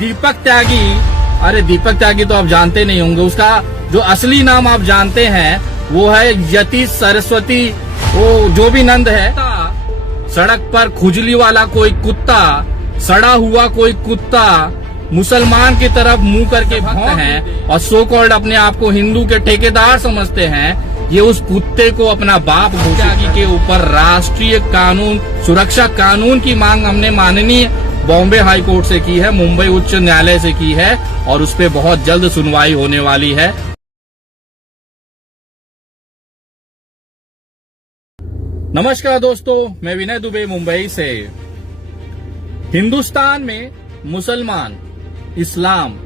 दीपक त्यागी। अरे दीपक त्यागी तो आप जानते नहीं होंगे, उसका जो असली नाम आप जानते हैं वो है यति सरस्वती वो जो भी नंद है। सड़क पर खुजली वाला कोई कुत्ता, सड़ा हुआ कोई कुत्ता मुसलमान की तरफ मुंह करके भक्त हैं और सो कॉल्ड अपने आप को हिंदू के ठेकेदार समझते हैं। ये उस कुत्ते को अपना बाप घोषित के ऊपर राष्ट्रीय कानून सुरक्षा कानून की मांग हमने माननीय बॉम्बे हाई कोर्ट से की है, मुंबई उच्च न्यायालय से की है और उस पर बहुत जल्द सुनवाई होने वाली है। नमस्कार दोस्तों, मैं विनय दुबे मुंबई से। हिंदुस्तान में मुसलमान इस्लाम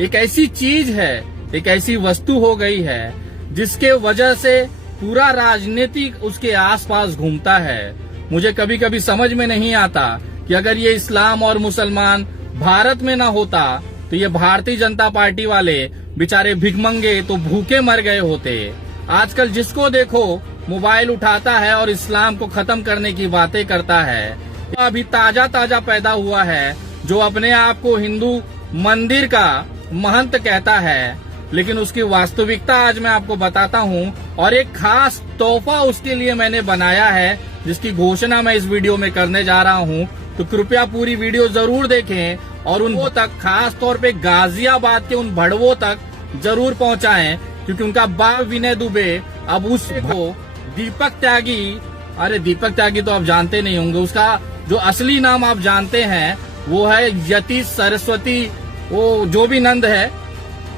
एक ऐसी चीज है, एक ऐसी वस्तु हो गई है जिसके वजह से पूरा राजनीतिक उसके आसपास घूमता है। मुझे कभी कभी समझ में नहीं आता कि अगर ये इस्लाम और मुसलमान भारत में ना होता तो ये भारतीय जनता पार्टी वाले बेचारे भिखमंगे तो भूखे मर गए होते। आजकल जिसको देखो मोबाइल उठाता है और इस्लाम को खत्म करने की बातें करता है। अभी ताजा पैदा हुआ है जो अपने आप को हिंदू मंदिर का महंत कहता है, लेकिन उसकी वास्तविकता आज मैं आपको बताता हूँ और एक खास तोहफा उसके लिए मैंने बनाया है जिसकी घोषणा मैं इस वीडियो में करने जा रहा हूँ। तो कृपया पूरी वीडियो जरूर देखें और उनको तक खास तौर पे गाजियाबाद के उन भड़वों तक जरूर पहुँचाएं, क्योंकि उनका बाप विनय दुबे अब उसको दीपक त्यागी। अरे दीपक त्यागी तो आप जानते नहीं होंगे, उसका जो असली नाम आप जानते हैं वो है यति सरस्वती वो जो भी नंद है,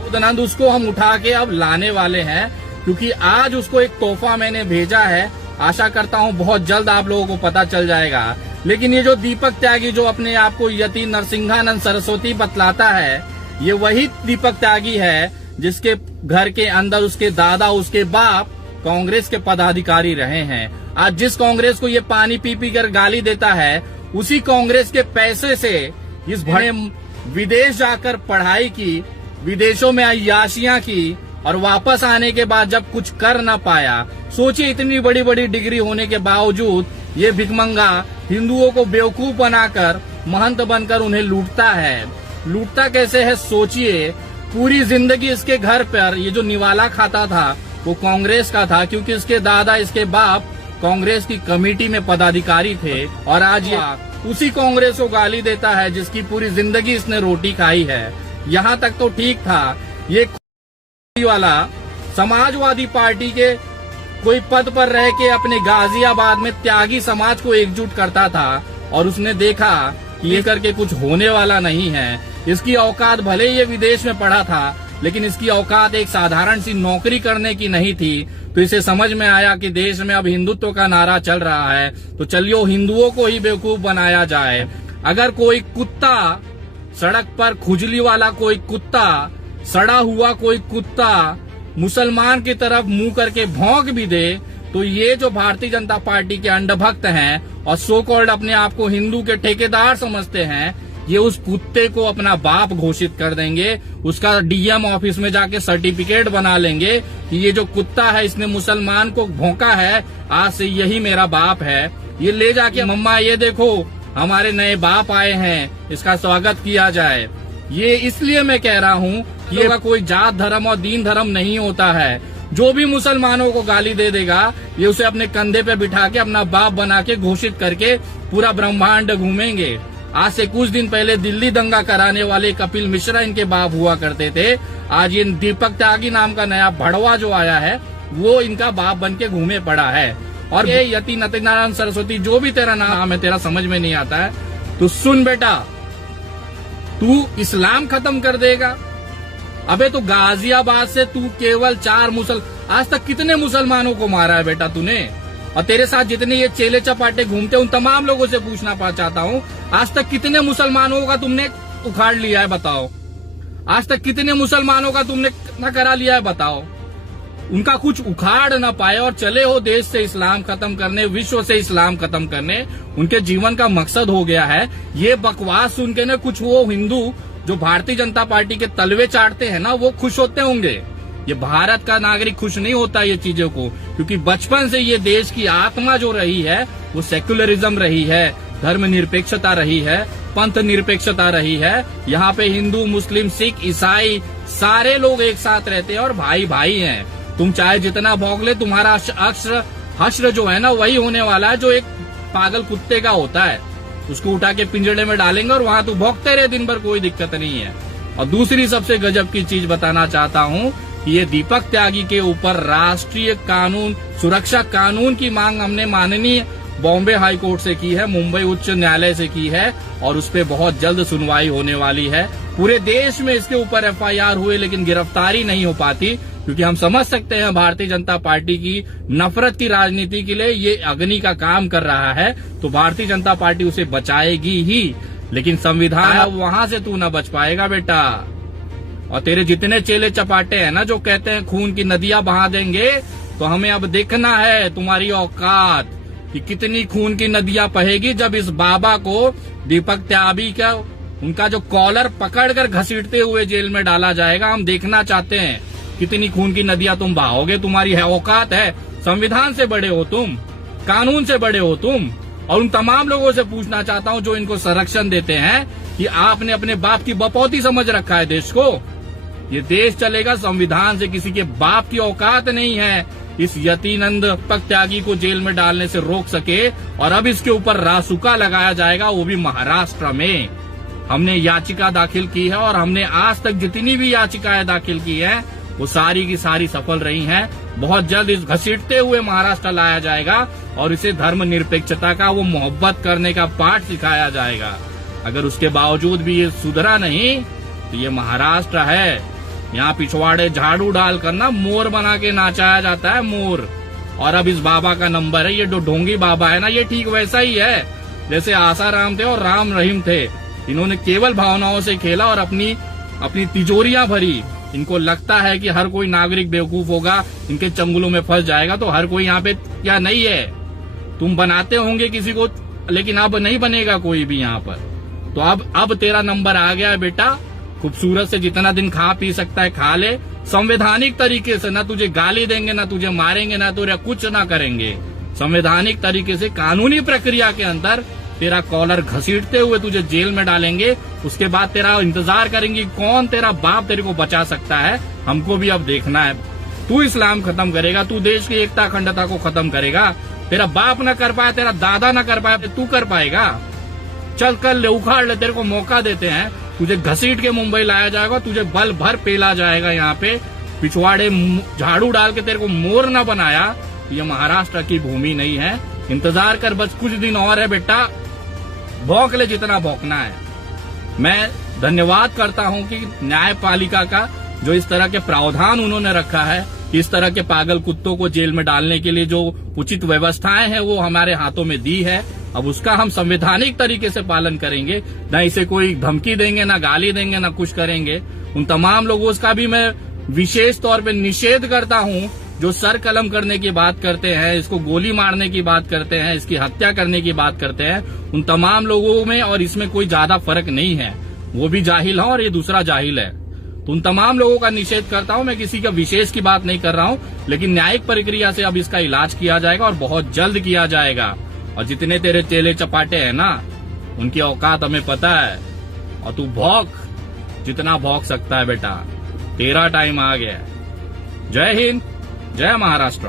वो नंद उसको हम उठा के अब लाने वाले हैं, क्योंकि आज उसको एक तोहफा मैंने भेजा है। आशा करता हूँ बहुत जल्द आप लोगों को पता चल जाएगा। लेकिन ये जो दीपक त्यागी जो अपने आप को यति नरसिंहानंद सरस्वती बतलाता है, ये वही दीपक त्यागी है जिसके घर के अंदर उसके दादा उसके बाप कांग्रेस के पदाधिकारी रहे हैं। आज जिस कांग्रेस को ये पानी पी कर गाली देता है, उसी कांग्रेस के पैसे से इस बड़े विदेश जाकर पढ़ाई की, विदेशों में अय्याशियां की और वापस आने के बाद जब कुछ कर न पाया, सोचिए इतनी बड़ी बड़ी डिग्री होने के बावजूद ये भिखमंगा हिंदुओं को बेवकूफ बनाकर महंत बनकर उन्हें लूटता है। लूटता कैसे है सोचिए। पूरी जिंदगी इसके घर पर ये जो निवाला खाता था वो कांग्रेस का था, क्योंकि इसके दादा इसके बाप कांग्रेस की कमेटी में पदाधिकारी थे और आज ये उसी कांग्रेस को गाली देता है जिसकी पूरी जिंदगी इसने रोटी खाई है। यहाँ तक तो ठीक था, ये वाला समाजवादी पार्टी के कोई पद पर रह के अपने गाजियाबाद में त्यागी समाज को एकजुट करता था और उसने देखा कि ये करके कुछ होने वाला नहीं है। इसकी औकात भले ही ये विदेश में पढ़ा था, लेकिन इसकी औकात एक साधारण सी नौकरी करने की नहीं थी। तो इसे समझ में आया कि देश में अब हिंदुत्व का नारा चल रहा है, तो चलिए हिंदुओं को ही बेवकूफ बनाया जाए। अगर कोई कुत्ता सड़क पर खुजली वाला कोई कुत्ता, सड़ा हुआ कोई कुत्ता मुसलमान की तरफ मुंह करके भौंक भी दे, तो ये जो भारतीय जनता पार्टी के अंधभक्त हैं और सो कॉल्ड अपने आप को हिंदू के ठेकेदार समझते हैं, ये उस कुत्ते को अपना बाप घोषित कर देंगे। उसका डीएम ऑफिस में जाके सर्टिफिकेट बना लेंगे कि ये जो कुत्ता है इसने मुसलमान को भौंका है, आज से यही मेरा बाप है। ये ले जाके मम्मा ये देखो हमारे नए बाप आए हैं, इसका स्वागत किया जाए। ये इसलिए मैं कह रहा हूँ कि ये कोई जात धर्म और दीन धर्म नहीं होता है। जो भी मुसलमानों को गाली दे देगा ये उसे अपने कंधे पे बिठा के अपना बाप बना के घोषित करके पूरा ब्रह्मांड घूमेंगे। आज से कुछ दिन पहले दिल्ली दंगा कराने वाले कपिल मिश्रा इनके बाप हुआ करते थे। आज ये दीपक त्यागी नाम का नया भड़वा जो आया है वो इनका बाप बन के घूमे पड़ा है। और ये यति नरसिंहानंद सरस्वती जो भी तेरा नाम है, तेरा समझ में नहीं आता है तो सुन बेटा, तू इस्लाम खत्म कर देगा। अबे तो गाजियाबाद से तू केवल 4 आज तक कितने मुसलमानों को मारा है बेटा तूने? और तेरे साथ जितने ये चेले चपाटे घूमते उन तमाम लोगों से पूछना चाहता हूँ, आज तक कितने मुसलमानों का तुमने उखाड़ लिया है बताओ? आज तक कितने मुसलमानों का तुमने न करा लिया है बताओ? उनका कुछ उखाड़ न पाए और चले हो देश से इस्लाम खत्म करने, विश्व से इस्लाम खत्म करने, उनके जीवन का मकसद हो गया है। ये बकवास सुन के न कुछ वो हिंदू जो भारतीय जनता पार्टी के तलवे चाटते हैं ना, वो खुश होते होंगे। ये भारत का नागरिक खुश नहीं होता ये चीजों को, क्योंकि बचपन से ये देश की आत्मा जो रही है वो सेक्युलरिज्म रही है, धर्मनिरपेक्षता रही है। पंथ निरपेक्षता रही है। यहाँ पे हिंदू, मुस्लिम, सिख, ईसाई सारे लोग एक साथ रहते हैं और भाई भाई हैं। तुम चाहे जितना भौंक ले, तुम्हारा हश्र जो है ना वही होने वाला है जो एक पागल कुत्ते का होता है। उसको उठा के पिंजड़े में डालेंगे और वहां तू भौंकते रहे दिन भर, कोई दिक्कत नहीं है। और दूसरी सबसे गजब की चीज बताना चाहता हूँ कि ये दीपक त्यागी के ऊपर राष्ट्रीय कानून सुरक्षा कानून की मांग हमने माननीय बॉम्बे हाई कोर्ट से की है, मुंबई उच्च न्यायालय से की है और उस पर बहुत जल्द सुनवाई होने वाली है। पूरे देश में इसके ऊपर एफआईआर हुए लेकिन गिरफ्तारी नहीं हो पाती, क्योंकि हम समझ सकते हैं भारतीय जनता पार्टी की नफरत की राजनीति के लिए ये अग्नि का काम कर रहा है, तो भारतीय जनता पार्टी उसे बचाएगी ही। लेकिन संविधान वहां से तू न बच पाएगा बेटा। और तेरे जितने चेले चपाटे हैं ना जो कहते हैं खून की नदियां बहा देंगे, तो हमें अब देखना है तुम्हारी औकात कि कितनी खून की नदियां बहेगी जब इस बाबा को दीपक त्यागी का उनका जो कॉलर पकड़कर घसीटते हुए जेल में डाला जाएगा। हम देखना चाहते हैं कितनी खून की नदियां तुम बहाओगे। तुम्हारी है औकात है, संविधान से बड़े हो तुम, कानून से बड़े हो तुम। और उन तमाम लोगों से पूछना चाहता हूं जो इनको संरक्षण देते हैं कि आपने अपने बाप की बपौती समझ रखा है देश को। ये देश चलेगा संविधान से, किसी के बाप की औकात नहीं है इस यतीनंद दीपक त्यागी को जेल में डालने से रोक सके। और अब इसके ऊपर रासुका लगाया जाएगा, वो भी महाराष्ट्र में। हमने याचिका दाखिल की है और हमने आज तक जितनी भी याचिकाएं दाखिल की है वो सारी की सारी सफल रही हैं। बहुत जल्द इस घसीटते हुए महाराष्ट्र लाया जाएगा और इसे धर्म निरपेक्षता का, वो मोहब्बत करने का पाठ सिखाया जाएगा। अगर उसके बावजूद भी ये सुधरा नहीं तो ये महाराष्ट्र है। यहाँ पिछवाड़े झाड़ू डालकर ना मोर बना के नाचाया जाता है, मोर। और अब इस बाबा का नंबर है, ये जो ढोंगी बाबा है ना, ये ठीक वैसा ही है जैसे आसाराम थे और राम रहीम थे। इन्होंने केवल भावनाओं से खेला और अपनी तिजोरियां भरी। इनको लगता है कि हर कोई नागरिक बेवकूफ होगा, इनके चंगुलों में फंस जाएगा, तो हर कोई यहाँ पे क्या नहीं है। तुम बनाते होंगे किसी को, लेकिन अब नहीं बनेगा कोई भी यहाँ पर। तो अब तेरा नंबर आ गया है बेटा। खूबसूरत से जितना दिन खा पी सकता है खा ले, संवैधानिक तरीके से। ना तुझे गाली देंगे, ना तुझे मारेंगे, ना तुझे कुछ ना करेंगे। संवैधानिक तरीके से कानूनी प्रक्रिया के अंदर तेरा कॉलर घसीटते हुए तुझे जेल में डालेंगे। उसके बाद तेरा इंतजार करेंगे कौन तेरा बाप तेरे को बचा सकता है। हमको भी अब देखना है। तू इस्लाम खत्म करेगा, तू देश की एकता अखंडता को खत्म करेगा। तेरा बाप न कर पाया, तेरा दादा न कर पाया, तू कर पाएगा। चल कर ले, उखाड़ ले, तेरे को मौका देते हैं। तुझे घसीट के मुंबई लाया जाएगा, तुझे बल भर पेला जाएगा। यहाँ पे पिछवाड़े झाड़ू डाल के तेरे को मोर न बनाया। ये महाराष्ट्र की भूमि नहीं है। इंतजार कर, बस कुछ दिन और है बेटा। भौंक ले जितना भौंकना है। मैं धन्यवाद करता हूं कि न्यायपालिका का जो इस तरह के प्रावधान उन्होंने रखा है, इस तरह के पागल कुत्तों को जेल में डालने के लिए जो उचित व्यवस्थाएं हैं वो हमारे हाथों में दी है। अब उसका हम संवैधानिक तरीके से पालन करेंगे। न इसे कोई धमकी देंगे, न गाली देंगे, न कुछ करेंगे। उन तमाम लोगों का भी मैं विशेष तौर पे निषेध करता हूं जो सर कलम करने की बात करते हैं, इसको गोली मारने की बात करते हैं, इसकी हत्या करने की बात करते हैं। उन तमाम लोगों में और इसमें कोई ज्यादा फर्क नहीं है। वो भी जाहिल है और ये दूसरा जाहिल है। तो उन तमाम लोगों का निषेध करता हूं। मैं किसी का विशेष की बात नहीं कर रहा हूं, लेकिन न्यायिक प्रक्रिया से अब इसका इलाज किया जाएगा और बहुत जल्द किया जाएगा। और जितने तेरे चेले चपाटे हैं ना, उनकी औकात हमें पता है। और तू भौंक जितना भौंक सकता है बेटा, तेरा टाइम आ गया है। जय हिंद, जय महाराष्ट्र।